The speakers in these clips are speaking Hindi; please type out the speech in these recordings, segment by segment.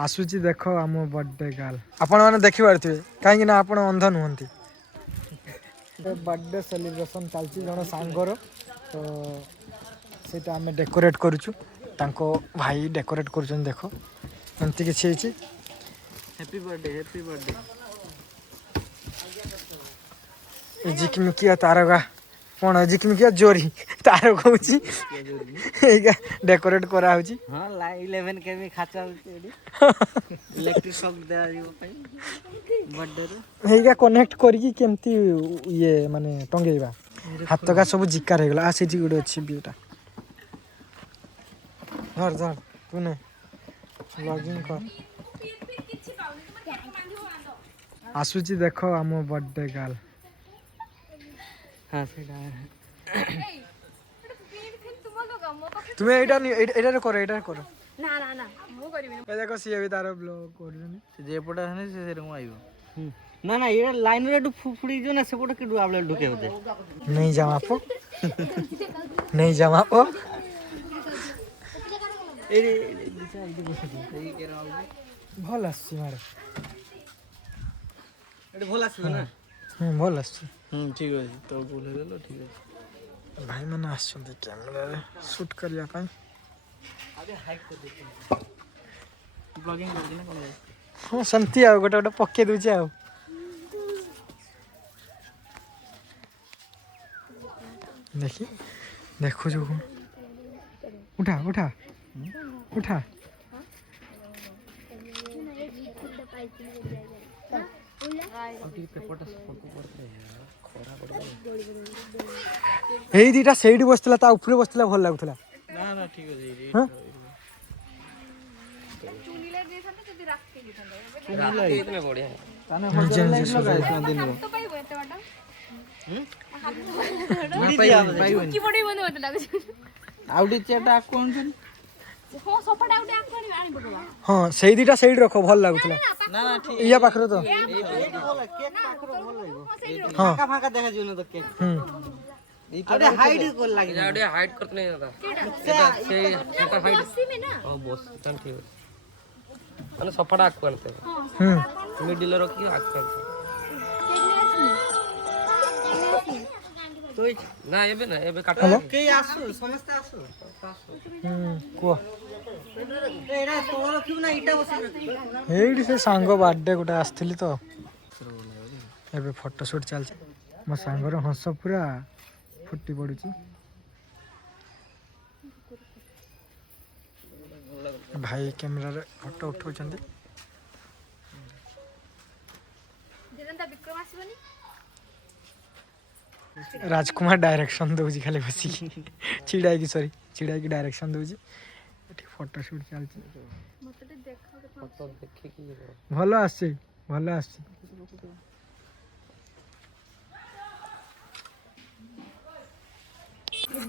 आसुची देख आम बर्थडे गर्ल आपण मैंने देखी पारे कहीं आप अंध नुहति बर्थडे सेलिब्रेशन चलती जन सांगर तो सीटा आम डेकोरेट करुचु भाई डेकोरेट कर देख एमती किसी हैप्पी बर्थडे जिकमिकिया तारगा कौन जिकमिकिया जोरी तार कहूँ डेकोरेट करा होची हां 11 केमी खाचा इलेक्ट्रिक शॉक दे बर्थडे रे हेगा कनेक्ट करकी केमती ये माने टंगेइबा हाथ का सब जिकार हे गला आ सेठी गुडे अछि ब्यूटा धर धर तूने लॉगिन कर आसुची देखो आम बर्थडे गर्ल हां सेटा तुम्हें एटा करो ना ना ना मु करबिनी ए देखो सी भी तार ब्लॉग करजनी से जे पटा हने से रे आइबो ना ना ये लाइन रे फुफुड़ी जो ना से पटा के आबले ढुके होते नहीं जामा पो नहीं जामा पो ए रे दिशा इदे बसे ए के राव भल आसी मारे एटे भल आसी ना भल आसी ठीक है तो बोले देलो ठीक है भाई मैंने आसछन कैमरा रे शूट करिया पाई आगे हाइट कर देते ब्लॉगिंग कर देना कोन हाँ सेमती आ गोटे गोटे पके दूचे आ देखी देखो जो उठा उठा उठा এই দুইটা সেইডি বসতলা তা উপরে বসতলা ভাল লাগুতলা না না ঠিক আছে হ্যাঁ चुनीला देसन जदी राखते देसन चुनीला इतने बढ़िया है ताने निजे निजे सजाई दिन तो पाइबो एते बाटा पाइबो की बडी बने मत लागु आउडी चेटा कोन छन हो सपटा आउटे आखणी आनी पडवा हाँ सेई दुईटा सेइड रखो भल लाଗୁतला ना ना ठीक इया पाखरे तो केक पाखरो भल लागो हाँ फाका फाका देखा जियो ना तो केक अरे हाइट को लागे अरे हाइट करते नहीं जाता से सेटा हाइट 80 में ना हां बस चल ठीक है अने सफड़ा आक करते मिडिल रखी आक करते तो ना एबे काटा के आसु समस्त आसु को एरा तो रखियो ना इटा बस एडी से सांग बर्थडे गोटे आस्थिली तो एबे फोटो शूट चल मो सांगर हंस पूरा फुटी पड़ुची भाई कैमरा रे फोटो उठाउछंती जेनता विक्रम आसीबनी राजकुमार डायरेक्शन दउजी खाली बसी चिड़ाई की सॉरी चिड़ाई की डायरेक्शन दउजी एठी फोटो शूट चलची मते देखा फोटो देखि की भलो आसी भलो आसी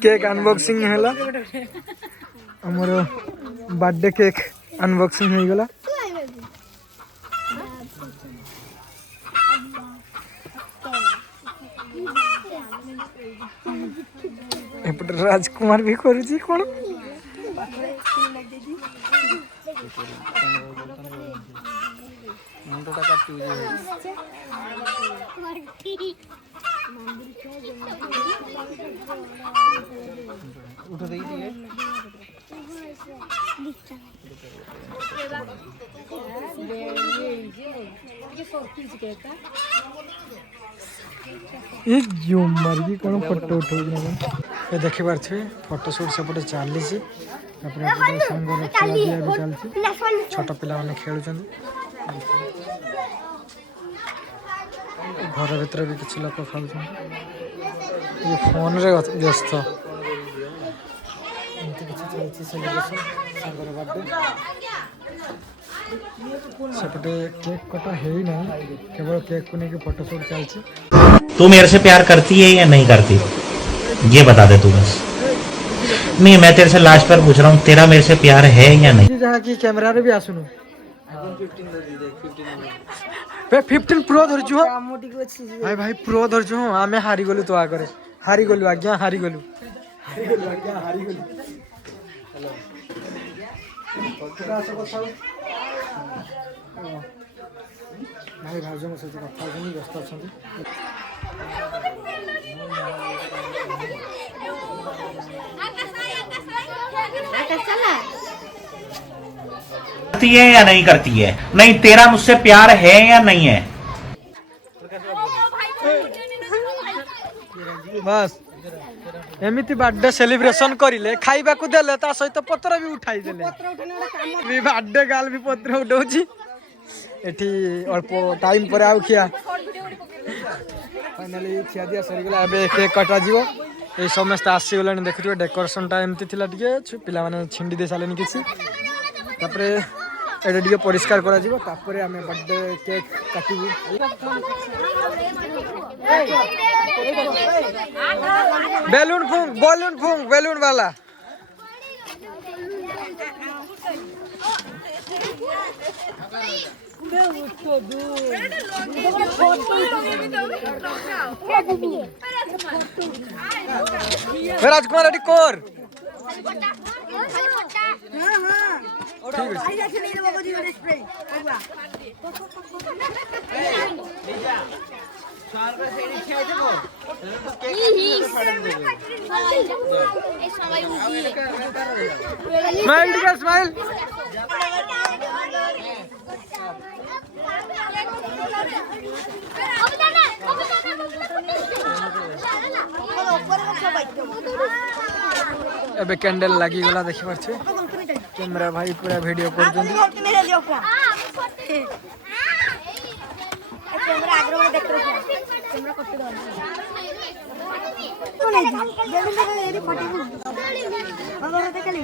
केक अनबॉक्सिंग हैला हमर बर्थडे केक अनबॉक्सिंग हो गला एपट राजकुमार भी करूची कोन मुंडटा काटू उठो देई दिए ये जो मर्जी कोन फोटो उठो ये देखि पारछे फोटो शूट सेपटे चली छि तापर संग खेला दिया भी चलछि छोट पिला माने खेलुछन घर भीतर भी किछि लोक खाउछन ये फोन रे व्यस्त एंती किछि चलछि सेलिब्रेशन संगर बर्थडे सेपटे केक कटा है ही ना केवल केक को लेके फोटो शूट चलछि तू मेरे से प्यार करती है या नहीं करती ये बता दे तू बस नहीं मैं तेरे से लास्ट बार पूछ रहा हूँ तेरा मेरे से प्यार है या नहीं जहाँ की कैमरा रे भी आसुनु 15 प्रो धरछु भाई भाई प्रो धरछु आमे हारी गलु तो आ करे हारी गलु आज्ञा हारी गलु आज्ञा हारी गलु हेलो सहित कथा व्यस्त अच्छा करती है या नहीं करती है, नहीं तेरा मुझसे प्यार है या नहीं है। बस एमती बर्थडे सेलिब्रेशन करें खाइबा को देले ता सहित पत्र भी उठाई देले बर्थडे गाल भी पत्र उठाउची एठी अल्प टाइम पर आउ खिया फाइनली खिया दिया सरीगला एबे केक कटा जीवो ए समस्त आसी गलानी देखियो डेकोरेशन टा एमती थिला टिके पिला माने छिंडी दे सालेनी किछि तापरे एडे टिके परिष्कार करा जीवो तापरे हमें बर्थडे केक काटिबू बैलून फूंक बैलून वाला राजकुमार रेडी कोर स्माइल दिखा स्माइल एबे कैंडल लगी गला देखि परछे कैमरा भाई पूरा वीडियो कर दन कैमरा आग्रो में देख रहे कैमरा कट दो तो नहीं जल्दी जल्दी ये फटी बाबा होते चली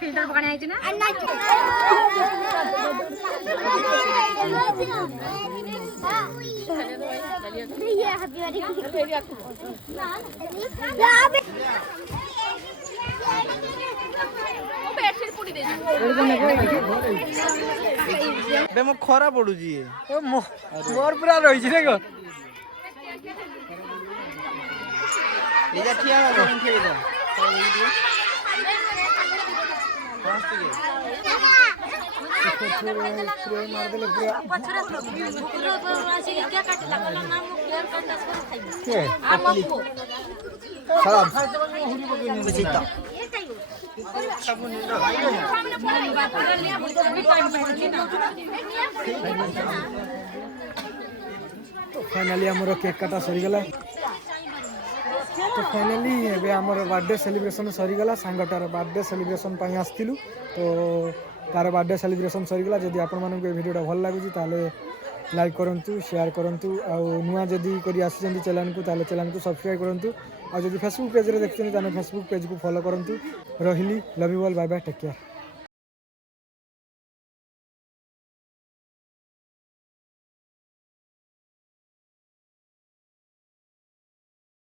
फिल्टर पकाने आई ना मो खरा पड़ुजी मोर पूरा रही देखो एजा ठिया हो खेल तो फाइनली हमर केक काटा सरी गला तो फाइनली एबे हमर बर्थडे सेलिब्रेशन सरी गला सांगटार बर्थडे सेलिब्रेशन पई आस्तिलु तो तार बर्थडे सेलिब्रेशन सरी गला जदी आपन मानन को वीडियोटा भल लागुची ताले लाइक करंतु शेयर करंतु आ नुआ जदी करी आसी चैनल को ताले चैनल को सब्सक्राइब करंतु आ जदी फेसबुक पेज रे देखछन ताने फेसबुक पेज को फॉलो करंतु रहिली love you all bye bye take care.